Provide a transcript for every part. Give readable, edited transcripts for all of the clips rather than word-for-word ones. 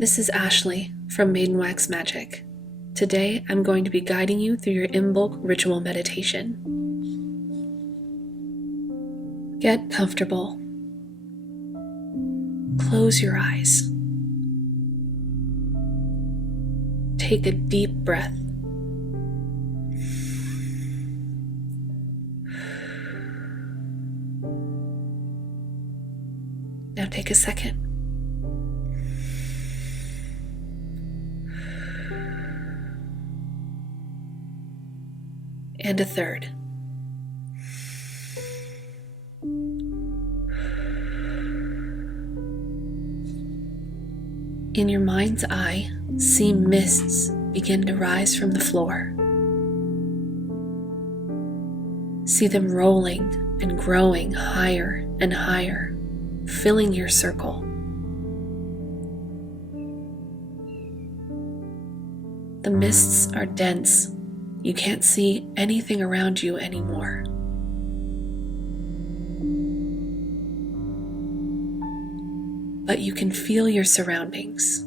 This is Ashley from Wax Magic. Today I'm going to be guiding you through your Imbolc ritual meditation. Get comfortable. Close your eyes. Take a deep breath. Now take a second. And a third. In your mind's eye, see mists begin to rise from the floor. See them rolling and growing higher and higher, filling your circle. The mists are dense. You can't see anything around you anymore. But you can feel your surroundings,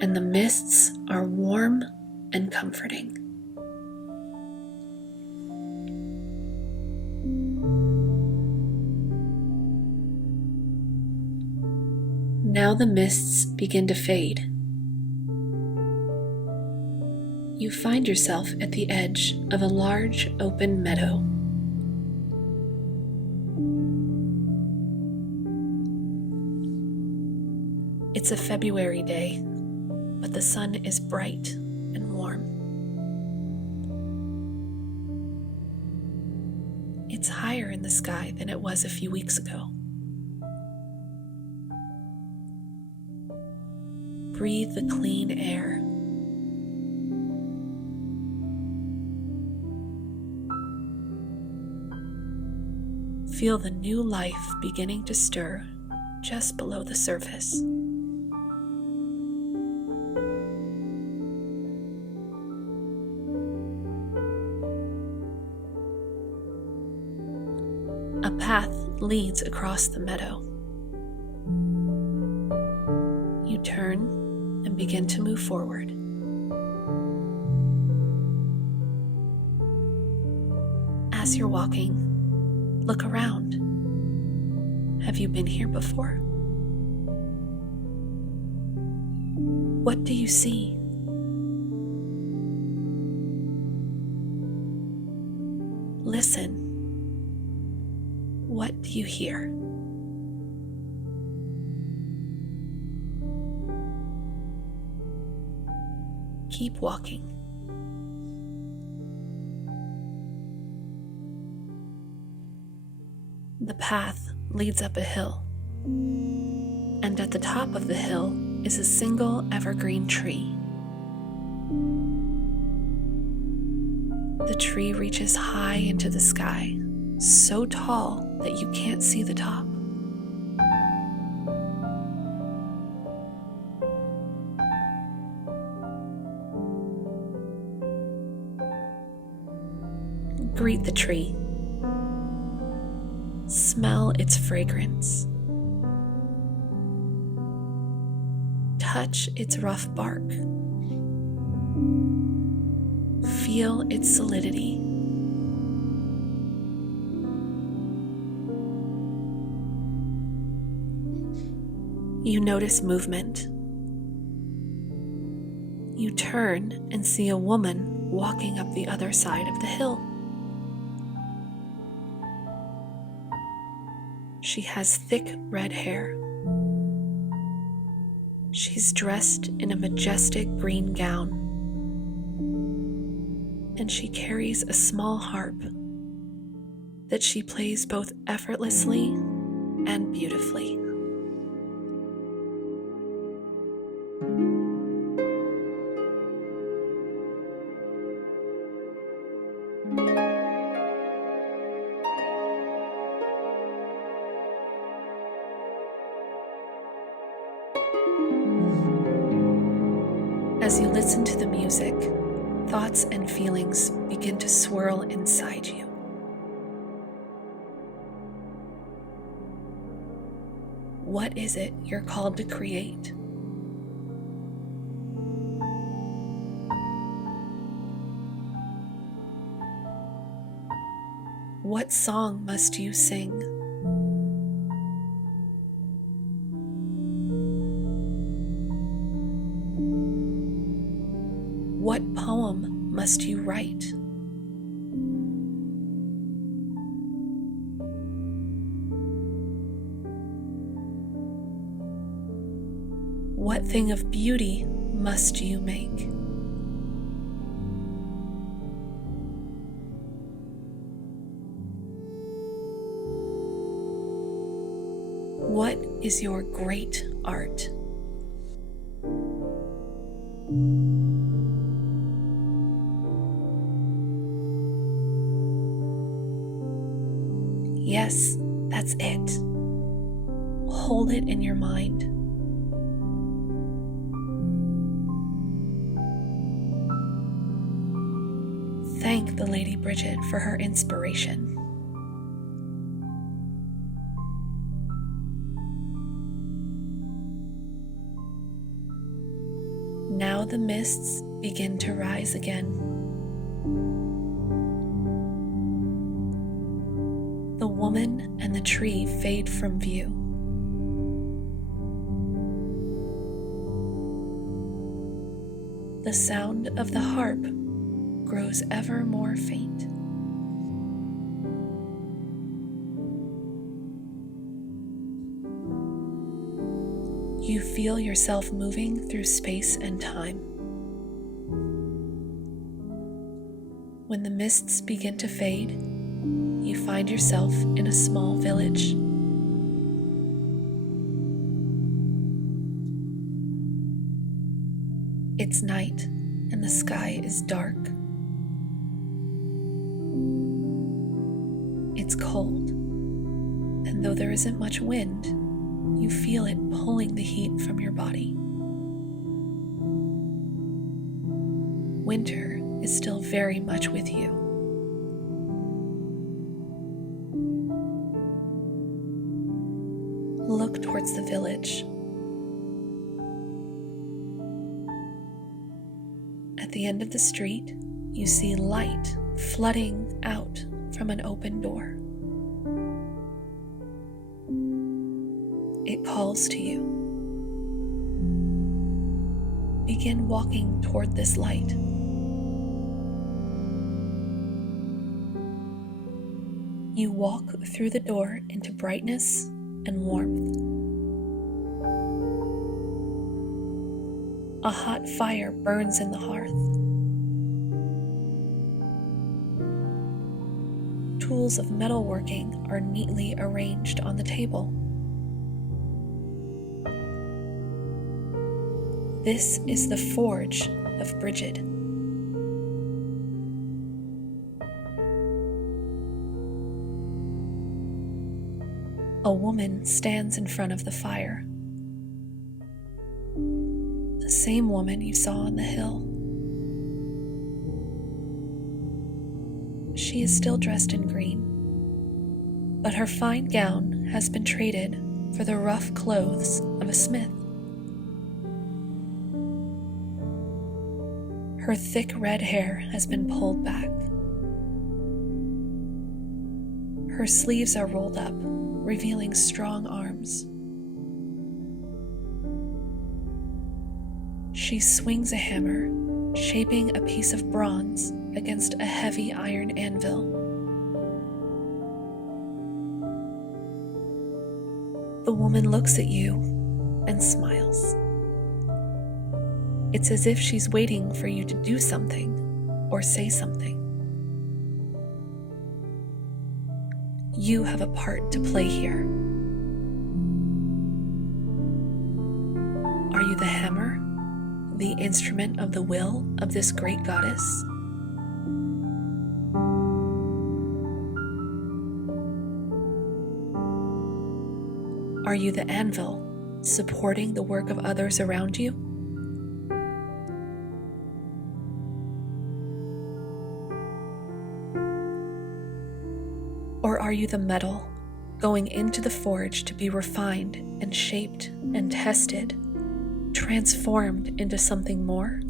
and the mists are warm and comforting. Now the mists begin to fade. You find yourself at the edge of a large open meadow. It's a February day, but the sun is bright and warm. It's higher in the sky than it was a few weeks ago. Breathe the clean air. Feel the new life beginning to stir just below the surface. A path leads across the meadow. You turn and begin to move forward. As you're walking, look around. Have you been here before? What do you see? Listen. What do you hear? Keep walking. The path leads up a hill, and at the top of the hill is a single evergreen tree. The tree reaches high into the sky, so tall that you can't see the top. Greet the tree. Smell its fragrance. Touch its rough bark. Feel its solidity. You notice movement. You turn and see a woman walking up the other side of the hill. She has thick red hair. She's dressed in a majestic green gown, and she carries a small harp that she plays both effortlessly and beautifully. As you listen to the music, thoughts and feelings begin to swirl inside you. What is it you're called to create? What song must you sing? What poem must you write? What thing of beauty must you make? What is your great art? Yes, that's it. Hold it in your mind. Thank the Lady Brigid for her inspiration. Now the mists begin to rise again. The woman and the tree fade from view. The sound of the harp grows ever more faint. You feel yourself moving through space and time. When the mists begin to fade, you find yourself in a small village. It's night and the sky is dark. It's cold, and though there isn't much wind, you feel it pulling the heat from your body. Winter is still very much with you. Look towards the village. At the end of the street, you see light flooding out from an open door. It calls to you. Begin walking toward this light. You walk through the door into brightness and warmth. A hot fire burns in the hearth. Tools of metalworking are neatly arranged on the table. This is the forge of Brigid. A woman stands in front of the fire. The same woman you saw on the hill. She is still dressed in green, but her fine gown has been traded for the rough clothes of a smith. Her thick red hair has been pulled back. Her sleeves are rolled up, revealing strong arms. She swings a hammer, shaping a piece of bronze against a heavy iron anvil. The woman looks at you and smiles. It's as if she's waiting for you to do something or say something. You have a part to play here. Are you the hammer, the instrument of the will of this great goddess? Are you the anvil, supporting the work of others around you? Or are you the metal, going into the forge to be refined and shaped and tested, transformed into something more?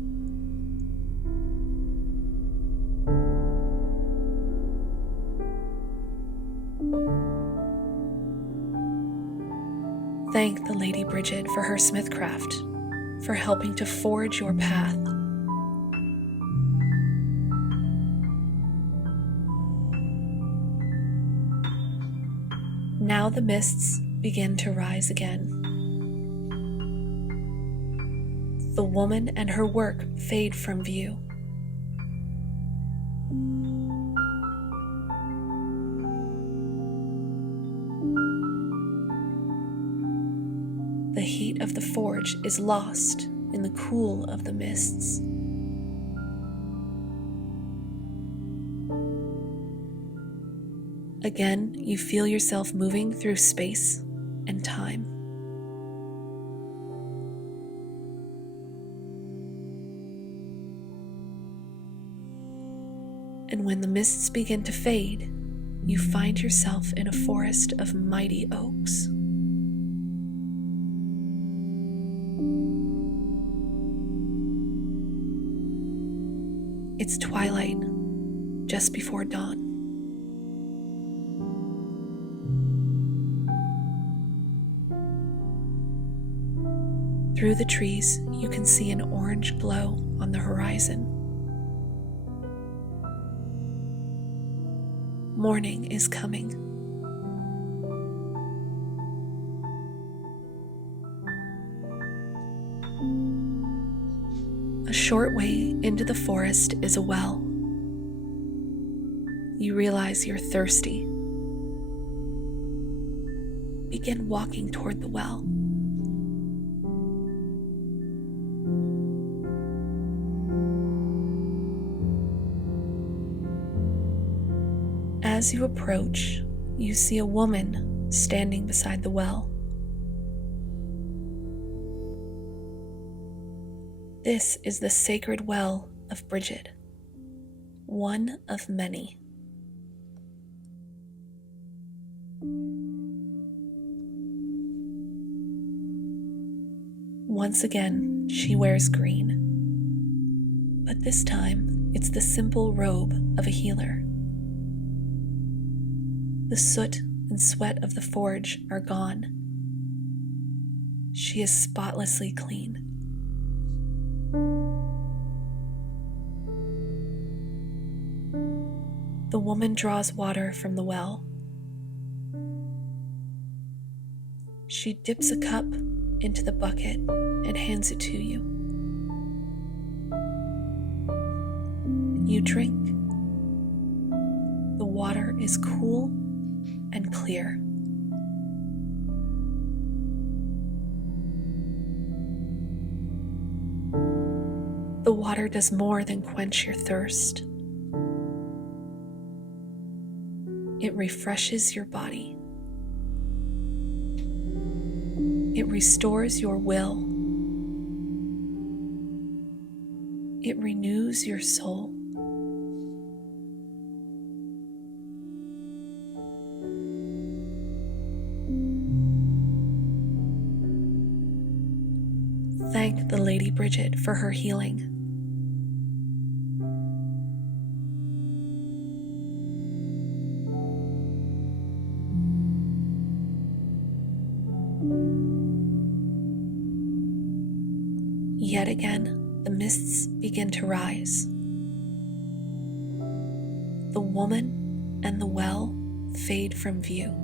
the Lady Brigid for her smithcraft, for helping to forge your path. Now the mists begin to rise again. The woman and her work fade from view. The heat of the forge is lost in the cool of the mists. Again, you feel yourself moving through space and time. And when the mists begin to fade, you find yourself in a forest of mighty oaks. It's twilight, just before dawn. Through the trees, you can see an orange glow on the horizon. Morning is coming. A short way into the forest is a well. You realize you're thirsty. Begin walking toward the well. As you approach, you see a woman standing beside the well. This is the sacred well of Brigid, one of many. Once again, she wears green, but this time it's the simple robe of a healer. The soot and sweat of the forge are gone. She is spotlessly clean. The woman draws water from the well. She dips a cup into the bucket and hands it to you. You drink. The water is cool and clear. The water does more than quench your thirst. It refreshes your body. It restores your will. It renews your soul. Thank the Lady Brigid for her healing. Yet again, the mists begin to rise. The woman and the well fade from view.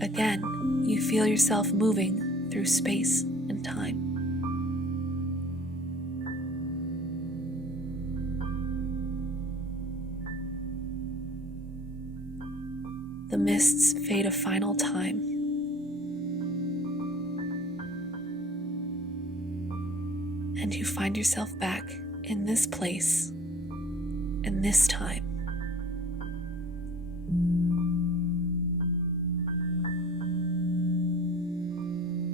Again, you feel yourself moving through space and time. The mists fade a final time. And you find yourself back in this place and this time.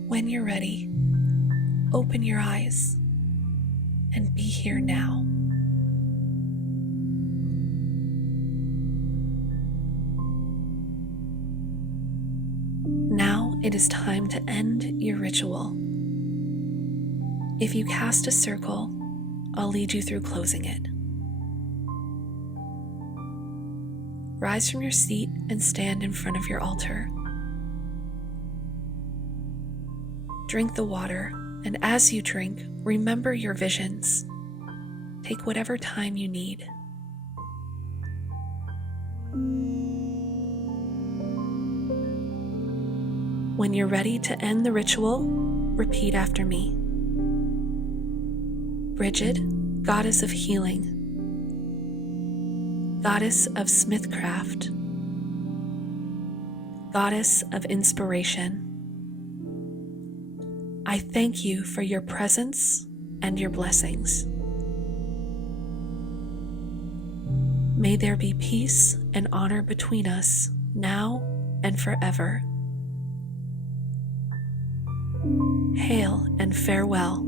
When you're ready, open your eyes and be here now. Now it is time to end your ritual. If you cast a circle, I'll lead you through closing it. rise from your seat and stand in front of your altar. Drink the water, and as you drink, remember your visions. Take whatever time you need. When you're ready to end the ritual, repeat after me. Brigid, Goddess of Healing, Goddess of Smithcraft, Goddess of Inspiration, I thank you for your presence and your blessings. May there be peace and honor between us now and forever. Hail and farewell.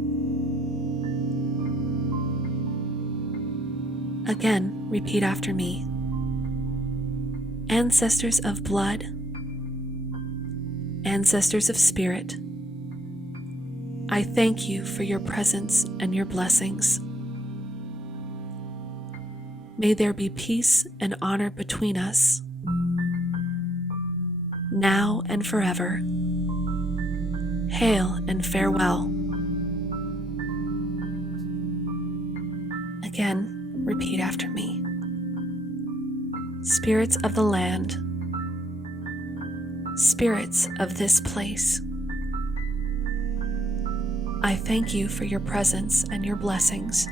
Again, repeat after me. Ancestors of blood, ancestors of spirit, I thank you for your presence and your blessings. May there be peace and honor between us, now and forever. Hail and farewell. Again, repeat after me. Spirits of the land, spirits of this place, I thank you for your presence and your blessings.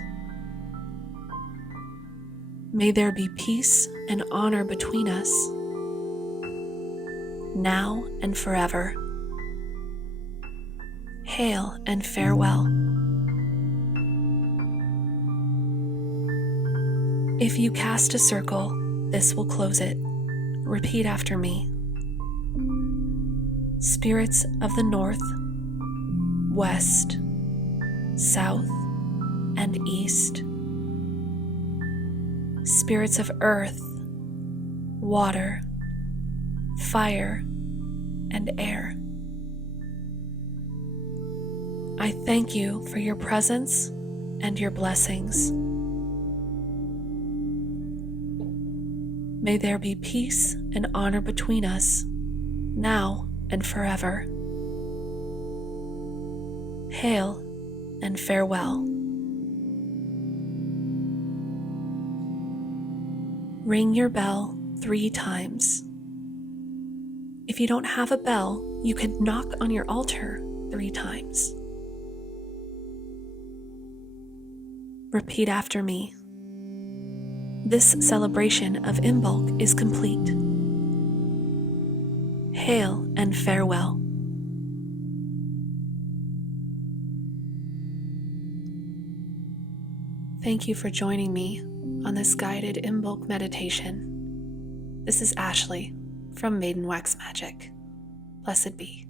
May there be peace and honor between us, now and forever. Hail and farewell. If you cast a circle, this will close it. Repeat after me. Spirits of the north, west, south, and east. Spirits of earth, water, fire, and air. I thank you for your presence and your blessings. May there be peace and honor between us, now and forever. Hail and farewell. Ring your bell 3 times. If you don't have a bell, you can knock on your altar 3 times. Repeat after me. This celebration of Imbolc is complete. Hail and farewell. Thank you for joining me on this guided Imbolc meditation. This is Ashley from Maiden Wax Magic. Blessed be.